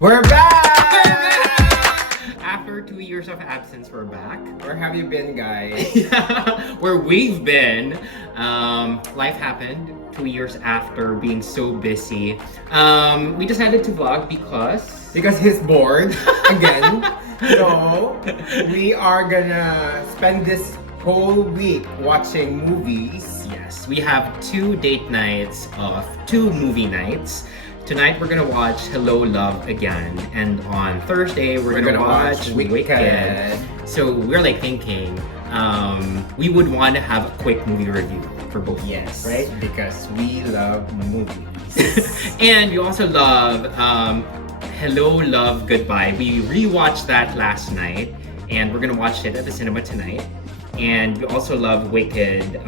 We're back! After 2 years of absence, we're back. Where have you been, guys? Yeah, where we've been. Life happened 2 years after being so busy. We decided to vlog because Because he's bored again. So, we are gonna spend this whole week watching movies. yes, we have 2 date nights of 2 movie nights. Tonight we're gonna watch Hello Love Again, and on Thursday we're gonna watch Wicked. So we're like thinking we would want to have a quick movie review for both. Yes, right? because we love movies. And you also love Hello Love Goodbye. We rewatched that last night, and we're gonna watch it at the cinema tonight. And we also love Wicked,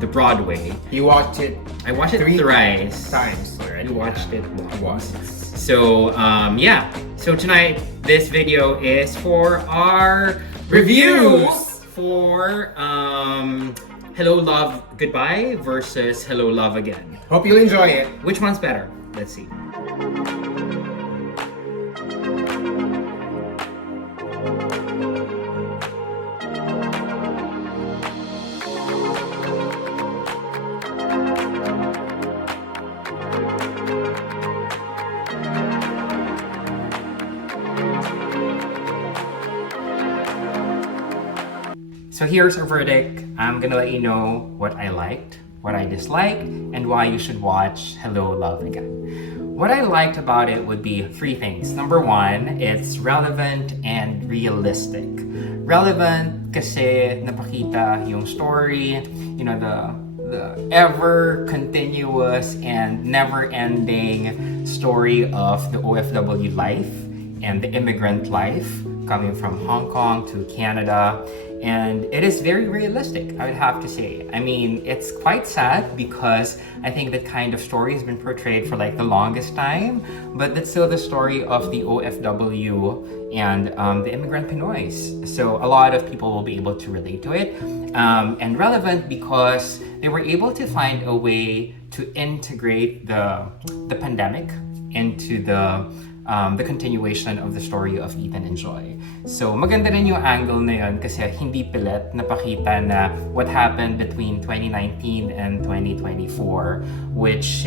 the Broadway. You watched it I watched it 3 thrice. times already. You watched it once. Once. So yeah. So tonight, this video is for our reviews for Hello Love Goodbye versus Hello Love Again. Hope you enjoy it. Which one's better? Let's see. So here's our verdict. I'm gonna let you know what I liked, what I disliked, and why you should watch Hello Love Again. What I liked about it would be 3 things. Number 1, it's relevant and realistic. Relevant kasi napakita yung story, the ever continuous and never-ending story of the OFW life and the immigrant life coming from Hong Kong to Canada. And it is very realistic, I would have to say. I mean, it's quite sad because I think that kind of story has been portrayed for like the longest time, but that's still the story of the OFW and the immigrant Pinoys. So a lot of people will be able to relate to it. And relevant because they were able to find a way to integrate the pandemic into the continuation of the story of Ethan and Joy. So maganda rin yung angle na yun kasi hindi pilit napakita na what happened between 2019 and 2024, which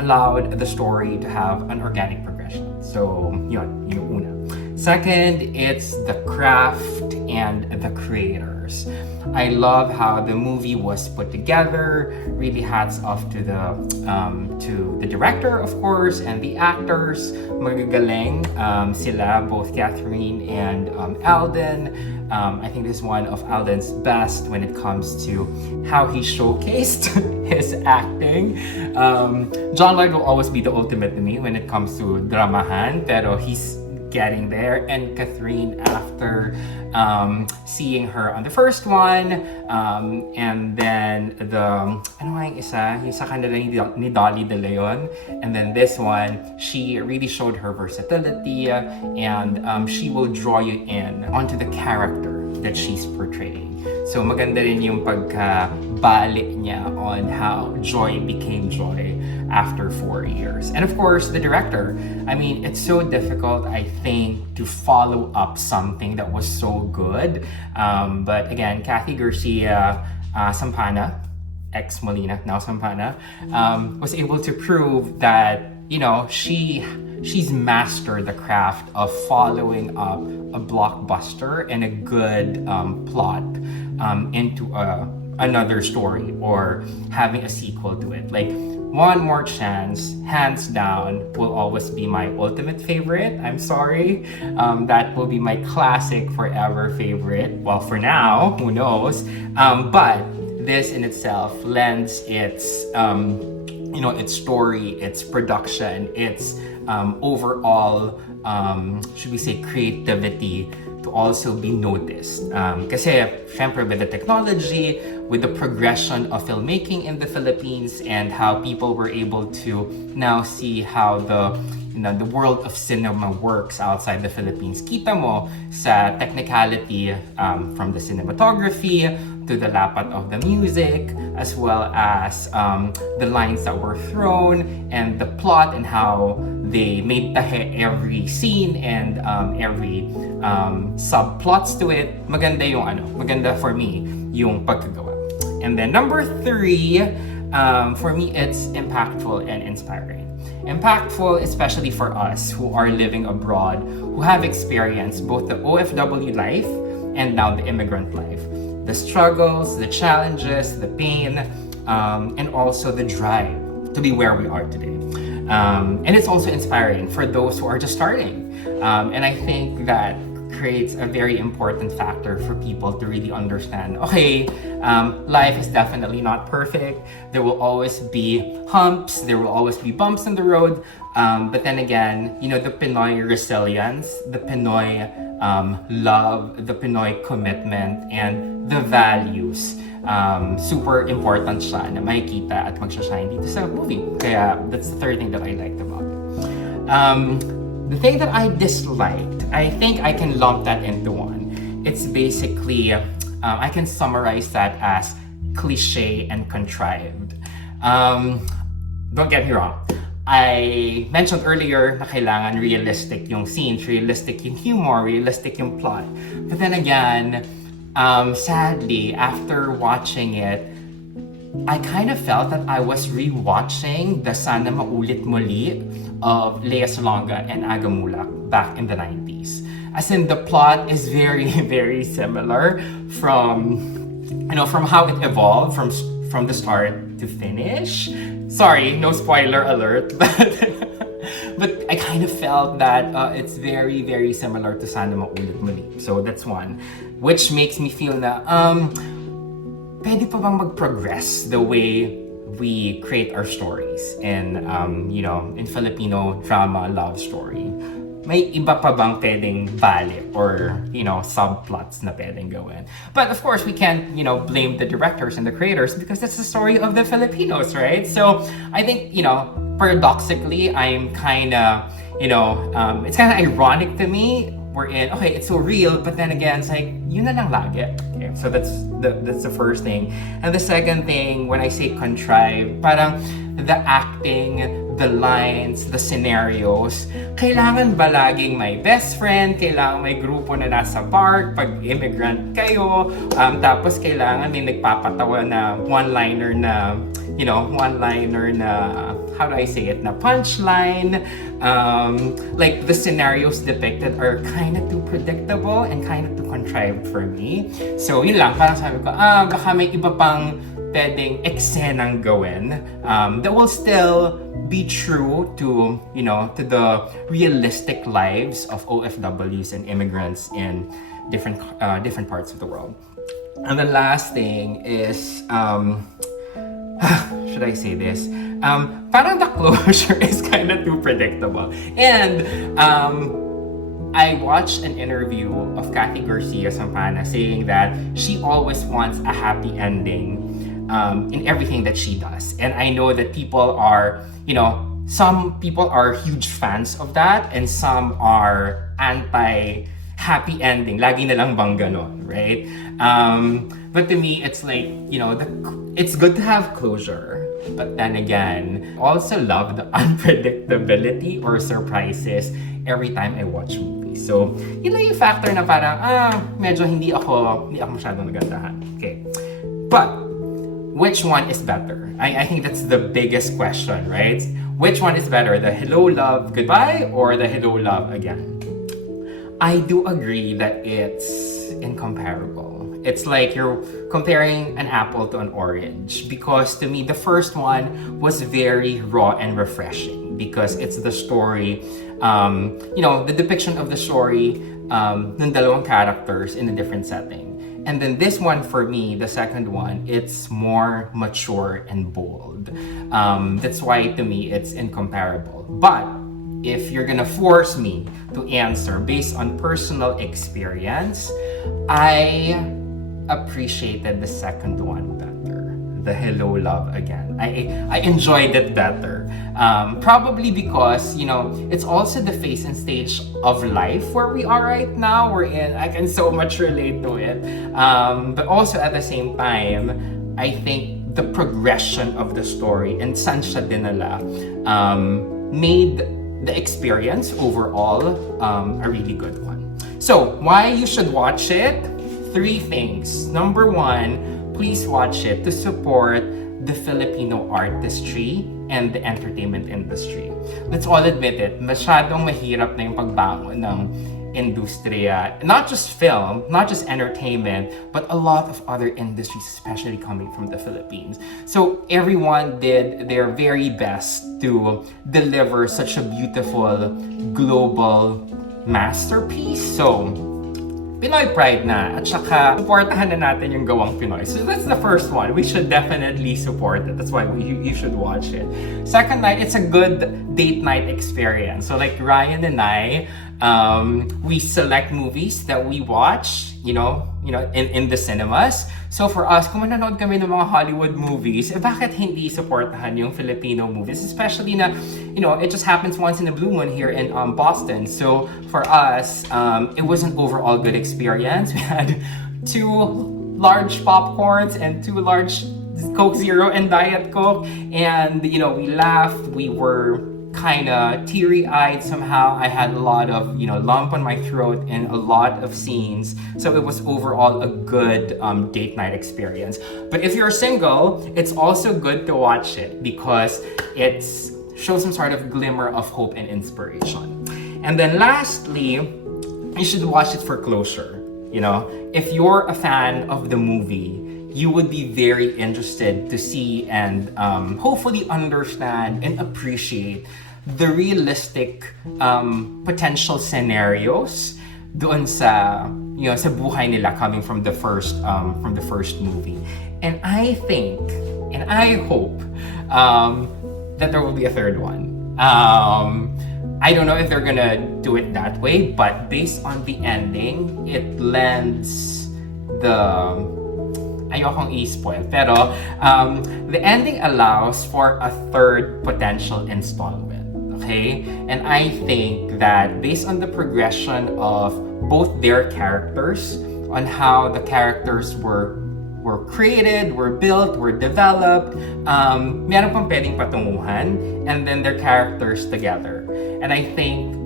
allowed the story to have an organic progression. So yun, yung una. Second, it's the craft and the creators. I love how the movie was put together. Really hats off to the director, of course, and the actors. Magagaling sila, both Kathryn and Alden. I think this is one of Alden's best when it comes to how he showcased his acting. John Lloyd will always be the ultimate to me when it comes to dramahan, pero he's getting there. And Kathryn, after seeing her on the first one, and then the yung sa kanila ni Dolly De Leon, and then this one, she really showed her versatility, and she will draw you in onto the character that she's portraying. So maganda rin yung pagkabalik niya on how Joy became Joy after 4 years. And of course, the director. I mean, it's so difficult, I think, to follow up something that was so good. But again, Kathy Garcia Sampana, ex Molina, now Sampana, was able to prove that, she's mastered the craft of following up a blockbuster and a good plot into another story or having a sequel to it. Like, One More Chance, hands down, will always be my ultimate favorite. I'm sorry. That will be my classic forever favorite. Well, for now, who knows? But this in itself lends its story, its production, its overall, should we say, creativity to also be noticed. Kasi, syempre, with the technology, with the progression of filmmaking in the Philippines, and how people were able to now see how the world of cinema works outside the Philippines. Kita mo sa technicality, from the cinematography to the lapat of the music, as well as the lines that were thrown, and the plot, and how they made tahe every scene and every subplots to it. Maganda yung maganda for me yung pagkagawa. And then number 3, for me, it's impactful and inspiring. Impactful, especially for us who are living abroad, who have experienced both the OFW life and now the immigrant life. The struggles, the challenges, the pain, and also the drive to be where we are today. And it's also inspiring for those who are just starting. And I think that creates a very important factor for people to really understand, okay, life is definitely not perfect. There will always be humps, there will always be bumps in the road. But then again, the Pinoy resilience, the Pinoy love, the Pinoy commitment, and the values, super important siya na makikita at magsashine dito sa movie. Kaya that's the third thing that I liked about it. The thing that I disliked, I think I can lump that into one. It's basically, I can summarize that as cliche and contrived. Don't get me wrong. I mentioned earlier na kailangan realistic yung scenes, realistic yung humor, realistic yung plot. But then again, sadly, after watching it, I kind of felt that I was rewatching the Sana Maulit Muli of Lea Salonga and Agamulak back in the 90s. As in, the plot is very, very similar from how it evolved from the start to finish. Sorry, no spoiler alert, but I kind of felt that it's very, very similar to Sana Maulit Muli. So that's one, which makes me feel na pwede pa bang mag-progress the way we create our stories in Filipino drama love story? May iba pa bang pwedeng balik or, subplots na pwedeng gawin? But of course, we can't, blame the directors and the creators because it's the story of the Filipinos, right? So I think, paradoxically, I'm kind of, it's kind of ironic to me. Okay, it's so real, but then again, it's like, yun na lang lagi. Okay, so that's the first thing. And the second thing, when I say contrived, parang the acting, the lines, the scenarios, kailangan ba laging may best friend, kailangan may grupo na nasa park, pag immigrant kayo, tapos kailangan may nagpapatawa na one-liner na, how do I say it, na punchline. Like the scenarios depicted are kind of too predictable and kind of too contrived for me. So yun lang, parang sabi ko, baka may iba pang pwedeng eksenang gawin that will still be true to, to the realistic lives of OFWs and immigrants in different parts of the world. And the last thing is, should I say this? Parang the closure is kind of too predictable. And I watched an interview of Kathy Garcia Sampana saying that she always wants a happy ending in everything that she does. And I know that people are, some people are huge fans of that and some are anti-happy ending. Lagi na lang bang ganon, right? But to me, it's like, it's good to have closure. But then again, also love the unpredictability or surprises every time I watch movies. So, yun lang yung factor na parang, medyo hindi ako masyadong nagandahan. Okay. But, which one is better? I think that's the biggest question, right? Which one is better? The Hello, Love, Goodbye or the Hello, Love, Again? I do agree that it's incomparable. It's like you're comparing an apple to an orange because to me, the first one was very raw and refreshing because it's the story, the depiction of the story ng dalawang characters in a different setting. And then this one, for me, the second one, it's more mature and bold. That's why, to me, it's incomparable. But if you're gonna force me to answer based on personal experience, I appreciated the second one better. the Hello Love Again. I enjoyed it better. Probably because, you know, it's also the phase and stage of life where we are right now. We're in, I can so much relate to it. But also at the same time, I think the progression of the story and saan siya dinala made the experience overall a really good one. So, why you should watch it? 3 things. Number 1, please watch it to support the Filipino artistry and the entertainment industry. Let's all admit it, masyadong mahirap na yung pagbangon ng industriya. Not just film, not just entertainment, but a lot of other industries, especially coming from the Philippines. So everyone did their very best to deliver such a beautiful global masterpiece. So, Pinoy pride na, at saka supportahan na natin yung gawang Pinoy. So that's the first one. We should definitely support it. That's why you should watch it. Second night, it's a good date night experience. So like Ryan and I, we select movies that we watch, you know, in the cinemas. So for us, kung manonood kami ng mga Hollywood movies, bakit hindi supportahan yung Filipino movies? Especially na, you know, it just happens once in a blue moon here in Boston. So for us, it was an overall good experience. We had 2 large popcorns and 2 large Coke Zero and Diet Coke. And, you know, we laughed, we were kind of teary-eyed somehow. I had a lot of, you know, lump on my throat in a lot of scenes. So it was overall a good date night experience. But if you're single, it's also good to watch it because it shows some sort of glimmer of hope and inspiration. And then lastly, you should watch it for closure. You know, if you're a fan of the movie, you would be very interested to see and hopefully understand and appreciate the realistic potential scenarios doon sa, you know, sa buhay nila coming from the first movie. And I think and I hope that there will be a third one. I don't know if they're gonna do it that way, but based on the ending, it lends the ayokong i-spoil, pero the ending allows for a third potential installment, okay? And I think that based on the progression of both their characters, on how the characters were created, were built, were developed, meron pang pwedeng patunguhan, and then their characters together. And I think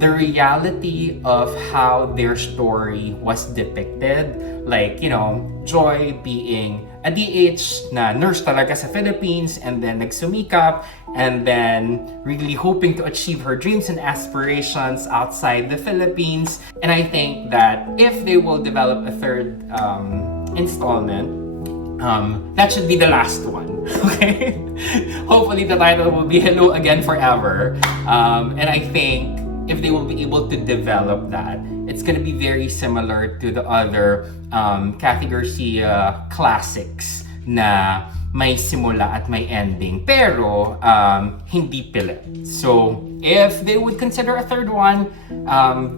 the reality of how their story was depicted, like, you know, Joy being a DH na nurse talaga sa Philippines and then nagsumikap and then really hoping to achieve her dreams and aspirations outside the Philippines. And I think that if they will develop a third installment, that should be the last one, okay? Hopefully the title will be Hello Again Forever. And I think if they will be able to develop that, it's gonna be very similar to the other Kathy Garcia classics na may simula at may ending, pero hindi pilit. So if they would consider a third one,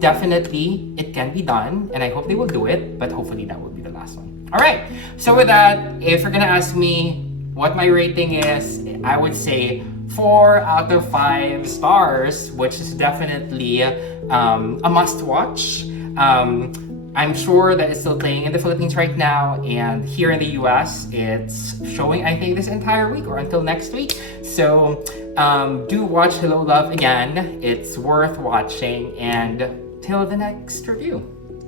definitely it can be done, and I hope they will do it, but hopefully that will be the last one. Alright, so with that, if you're gonna ask me what my rating is, I would say 4 out of 5 stars, which is definitely a must-watch. I'm sure that it's still playing in the Philippines right now, and here in the US, it's showing, I think, this entire week or until next week. So do watch Hello Love Again. It's worth watching, and till the next review.